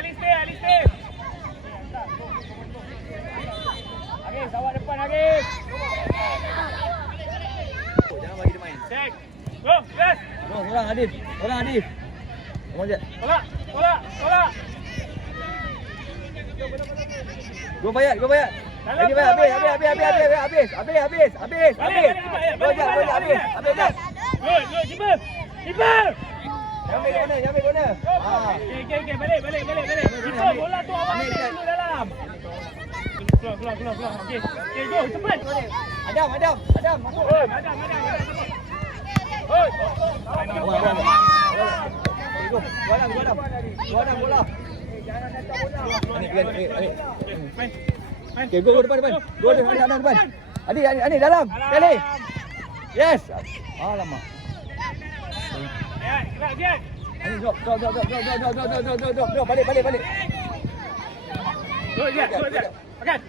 Alistin. Agis, awak depan Agis. Jangan bagi dia main. Check. Go, yes. Orang Adif. Come on, Jack. Tolak. Go bayat. Habis. Go Jack. Habis. Good, keeper. Yang ambil corner. Okay, balik. Keeper, bola tu awak ambil dulu dalam. Keluar. Okay, go, cepat. Adam. Masuk. Adam. Oi. Gua Adam bola. Jangan datang bola. Ani. Main. Okay, go depan. Go depan. Ani dalam. Kali. Yes. Alamak. Ya, gerak dia. Ani drop. Balik. Go dia. Makan.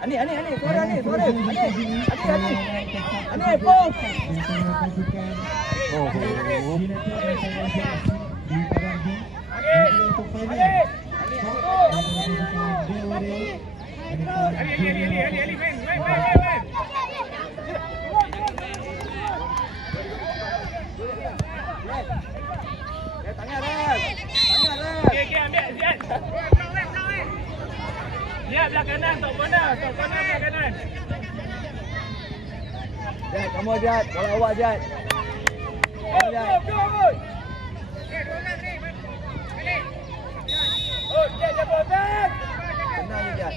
Ani. Suara. Ani, pong. Ali, main. Tangan Ras. Okay, ambil Ziad. Ziad belah kanan, top corner belah kanan. Jad, kamu Jad. Kalau awak Jad. Go. Oh, dia botak. Tenang je Jad.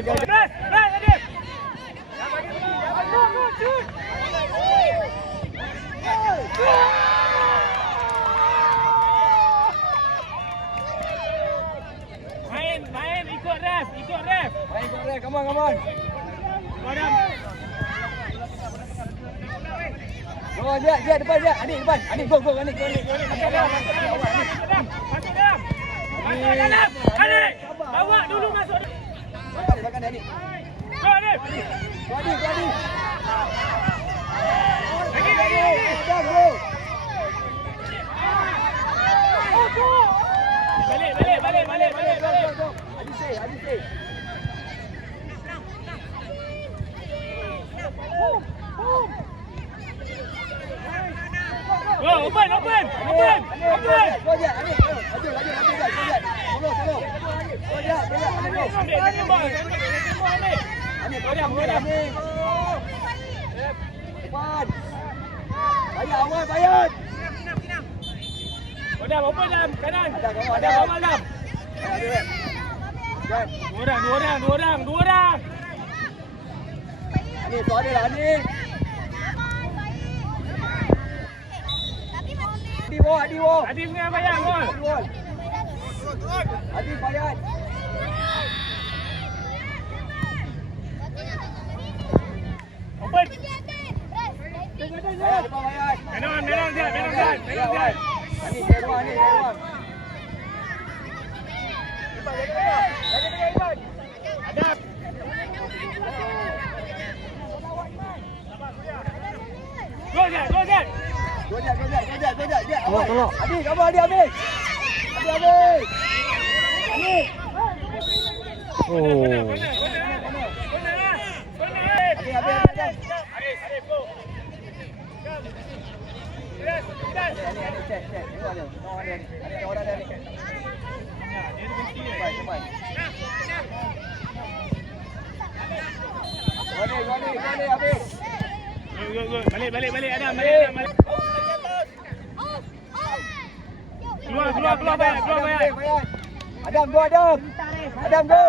Go. Ras, Adif. Dah bagi go, shoot. Main, ikut ref. Come on. Adam. Go Jad, depan Jad. Adik depan. Adik go. Adik. Masuk dalam. Adik. Bawa dulu masuk. Belakang Adik. Go, Adif. Go Adik. Lagi. Jad, go. Balik. Adik say. Go, open. Go Jad, Adik. Laju Jad. Follow. Go Jad, Adik go. Ambil bola. Adik, go Jad. Depan. Bayar. Adam, open dalam kanan. Adam. Jad. Dua orang. Adik, suara lah Adik. Adi wo. Adif dengan Bayang gol. Adi Bayat. Open. Depan Bayat. Menang Ziad. Ani Dewan. Adam. Go Ziad. Tolong. Adik, kamu ambil. Oh. Arif, go. Balik Adam. Keluar Bayat. Adam go.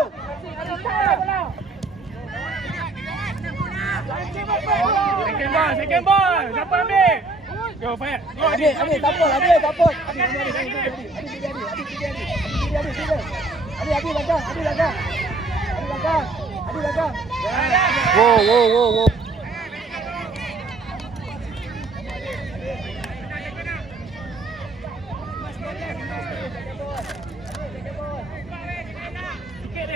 Second ball. Siapa ambil? Go Bayat. Go Adik, taput. Adik belakang. Wow.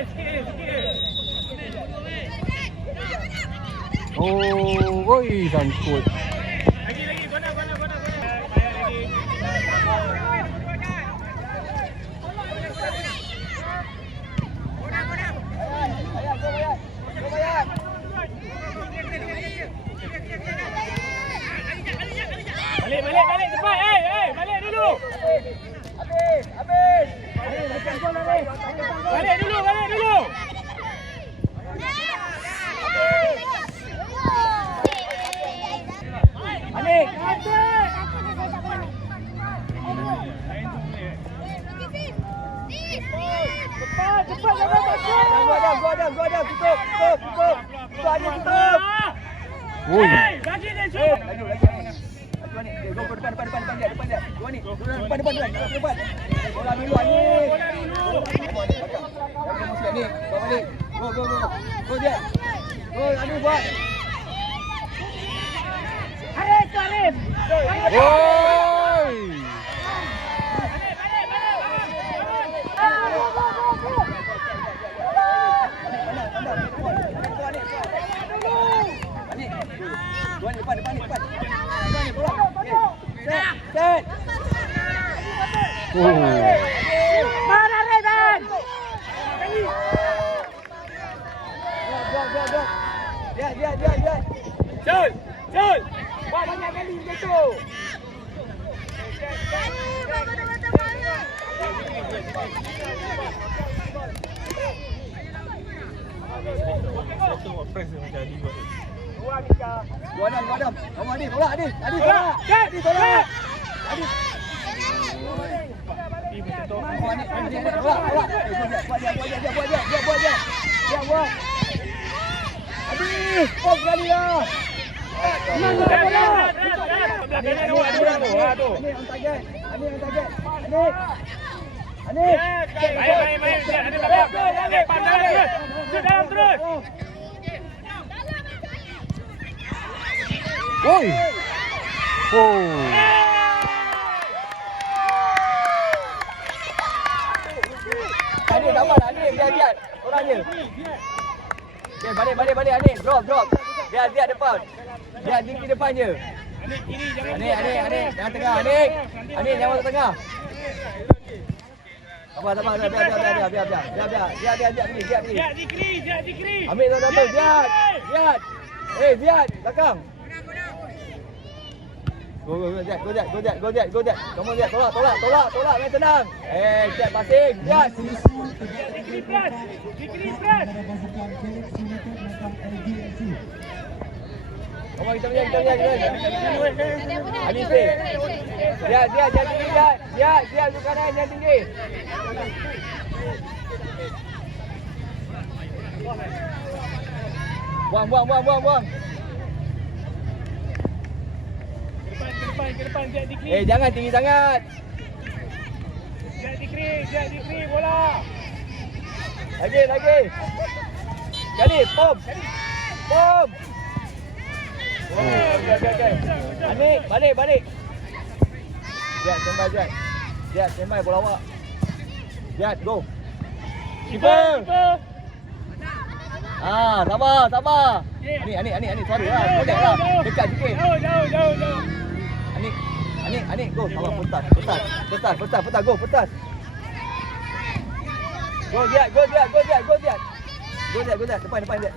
Sikit. Oh, oi, sangkut. Lagi. Gona. Bayat lagi. Balik cepat. Balik dulu. Habis. Balik dulu. Anik. Cepat jangan masuk. Gua ada. Tutup. Bagi dia shoot. Laju Anik. Go depan dia. Dua ni. Depan. Bola dulu Anik. Jangan masuk Anik. Bawa balik. Go dia. Go Anik buat. Arif. Oi. Dua ni depan. Set. Mana Redan? Go. Dia. Jul. Buat banyak kali macam tu. Dua Adam. Kamu Adi, tolak. Adi, tolak. Tolak. Buat dia. Adi, pop kali lah. Anik. Dalam terus. Oi. Anik dapat Anik, biar. Orang je. Okay, balik Anik. Drop. Biar depan. Biar tinggi depan je. Anik. Jangan tengah Anik. Anik jangan masuk tengah. Sabar. Biar ni. Zikri. Ambil tu. Biar. Biar. Belakang. Go, Jad. Kamu Jad, tolak, main tenang. Jad passing, Jad. Zikri plus. Kamu kita lihat. Ali stay. Jad tinggi, Jad ke kanan, Jad tinggi. Buang. Ke depan, Jad Zikri. Jangan tinggi sangat. Jad Zikri bola. Lagi. Jadi, pom. Okay. Anik, balik. Jad, standby bola awak. Jad, go. Keeper. Sabar. Anik, sorry lah. Boleh lah. Dekat sikit. Jauh. Anik, go. Sabar, putas. Go, putas. Go, Jad. Depan dia.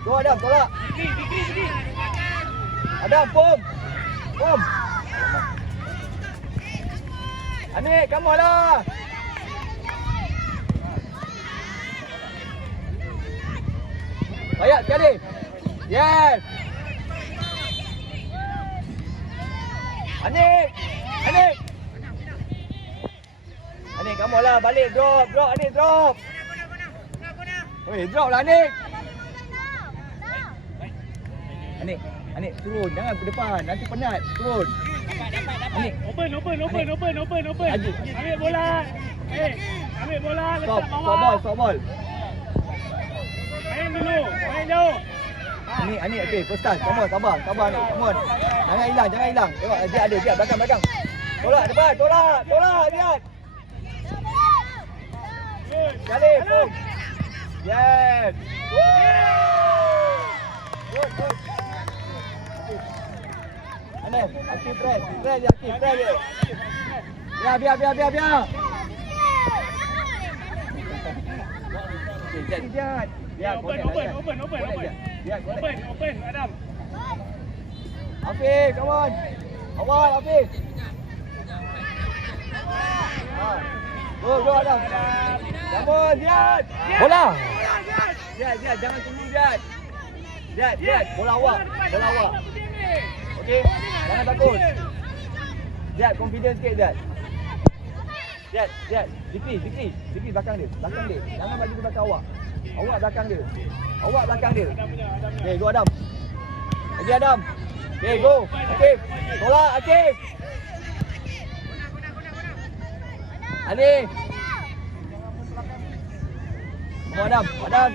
Go, Adam, tolak. Zikri. Adam, pom. Anik, kamu lah. Banyak sekali. Yes. Anik, kamu lah. Balik, drop. Anik, drop. Drop lah, Anik. Anik, turun. Jangan ke depan. Nanti penat. Turun. Anik. Open. Laju. Ambil bola. Letak bawah. Stop ball. Main dulu. Main jauh. Anik, okey. First touch. Come on, sabar Anik. Come on. Jangan hilang. Tengok, dia ada. Belakang. Tolak depan. Tolak, lihat. Sekali, boom. Yes. Good. Anik, aktif press je. Biar. Jad. Biar, Open, Adam. Afiq, come on. Awal, Hafiz. Go Adam. Namun, Ziad. Bola. Ziad, jangan tunggu Ziad. Ziad, bola awak. Okey, jangan takut. Ziad, confidence sikit Ziad. Ziad, Zikri belakang dia. Jangan bagi ke belakang awak. Awak belakang dia. Okey, go Adam. Lagi Adam. Okey, go. Akif. Tolak Akif. Ali. Come on, Adam.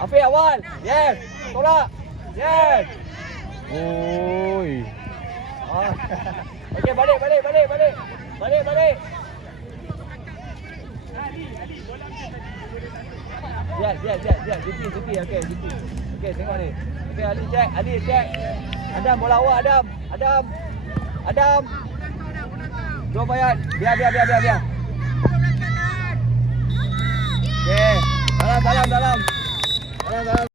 Hafiz awal. Yes. Tolak. Yes. Oi. Okey, balik. Ziad. Zikri. Okey, Zikri. Okey, tengok ni. Okey, Ali check. Adam, bola awak, Adam. Go Bayat. Biar. Okey. Dalam.